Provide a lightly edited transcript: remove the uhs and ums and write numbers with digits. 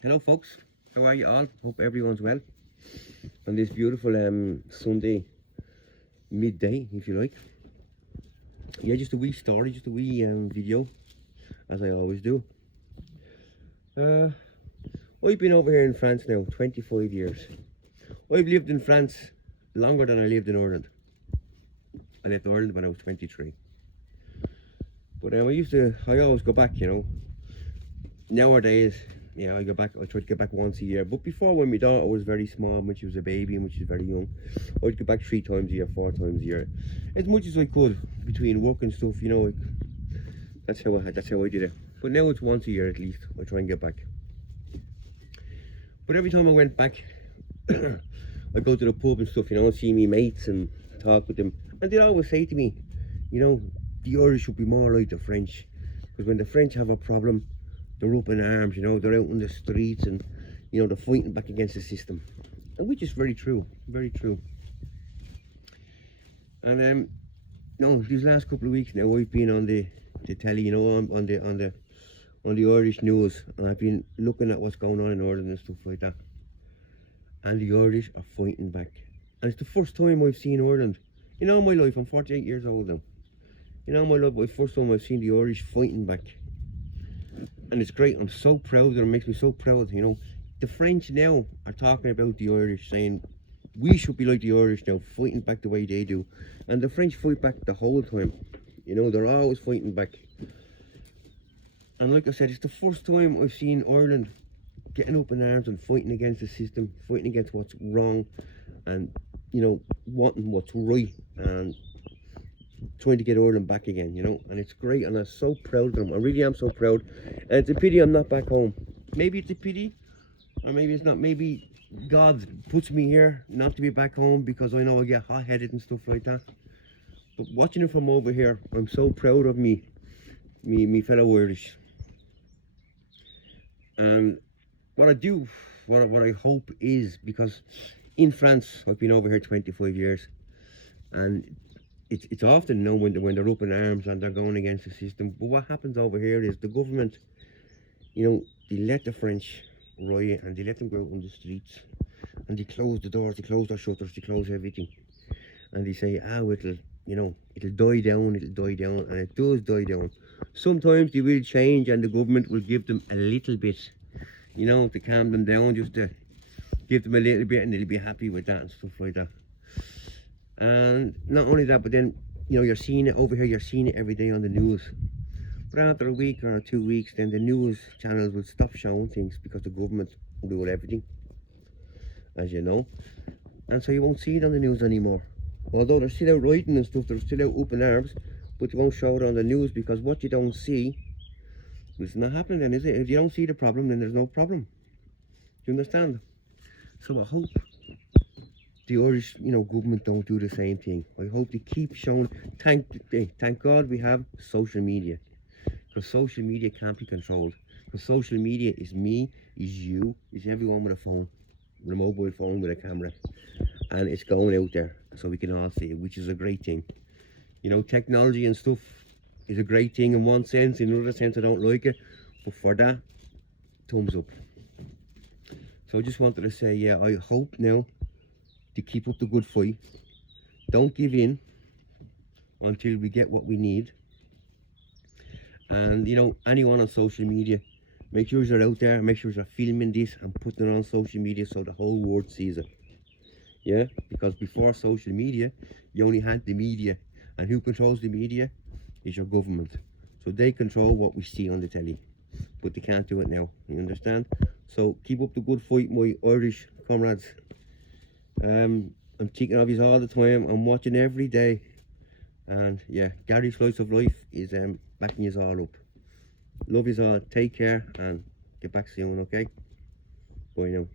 Hello folks, how are you all? Hope everyone's well on this beautiful Sunday midday, if you like. Yeah, just a wee story, just a wee video, as I always do. Uh, I've been over here in France now 25 years. I've lived in France longer than I lived in Ireland. I left Ireland when I was 23. But I always go back, Nowadays, yeah, I try to get back once a year. But before, when my daughter was very small, when she was a baby and when she was very young, I'd go back 3 times a year, 4 times a year, as much as I could between work and stuff. That's how I did it. But now it's once a year at least. I try and get back. But every time I went back, I go to the pub and stuff, see me mates and talk with them, and they'd always say to me, the Irish should be more like the French, because when the French have a problem, they're up in arms, they're out in the streets and, they're fighting back against the system. And which is very true, very true. And these last couple of weeks now, I've been on the telly, on the Irish news, and I've been looking at what's going on in Ireland and stuff like that. And the Irish are fighting back. And it's the first time I've seen Ireland, in all my life. I'm 48 years old now. In all my life, it's the first time I've seen the Irish fighting back. And it's great. I'm so proud of it. It makes me so proud. The French now are talking about the Irish, saying we should be like the Irish now, fighting back the way they do. And the French fight back the whole time. They're always fighting back. And like I said, it's the first time I've seen Ireland getting up in arms and fighting against the system, fighting against what's wrong, and wanting what's right, and trying to get Ireland back again, and it's great, and I'm so proud of them. I really am so proud, and it's a pity I'm not back home. Maybe it's a pity, or maybe it's not. Maybe God puts me here not to be back home because I know I get hot-headed and stuff like that. But watching it from over here, I'm so proud of me fellow Irish. And what I hope is, because in France, I've been over here 25 years, and it's often known when they're up in arms and they're going against the system. But what happens over here is the government, they let the French riot and they let them go out on the streets, and they close the doors, they close their shutters, they close everything, and they say, it'll die down, and it does die down. Sometimes they will change and the government will give them a little bit, to calm them down, just to give them a little bit, and they'll be happy with that and stuff like that. And not only that, but then, you're seeing it over here, you're seeing it every day on the news. But after a week or 2 weeks, then the news channels will stop showing things because the government will do everything, as you know. And so you won't see it on the news anymore. Although they're still out writing and stuff, they're still out up in arms, but they won't show it on the news, because what you don't see is not happening then, is it? If you don't see the problem, then there's no problem. Do you understand? So I hope the Irish, government don't do the same thing. I hope they keep showing. Thank God we have social media, because social media can't be controlled. Because social media is me, is you, is everyone with a phone, with a mobile phone, with a camera, and it's going out there so we can all see it, which is a great thing. Technology and stuff is a great thing in one sense. In another sense, I don't like it, but for that, thumbs up. So I just wanted to say, yeah, I hope now to keep up the good fight. Don't give in until we get what we need. And anyone on social media, make sure you're out there, make sure you're filming this and putting it on social media so the whole world sees it. Yeah, because before social media, you only had the media, and who controls the media is your government. So they control what we see on the telly, but they can't do it now. You understand? So keep up the good fight, my Irish comrades. I'm thinking of you all the time. I'm watching every day, and yeah, Gary Slice of Life is backing you all up. Love you all. Take care and get back soon. Okay? Bye now.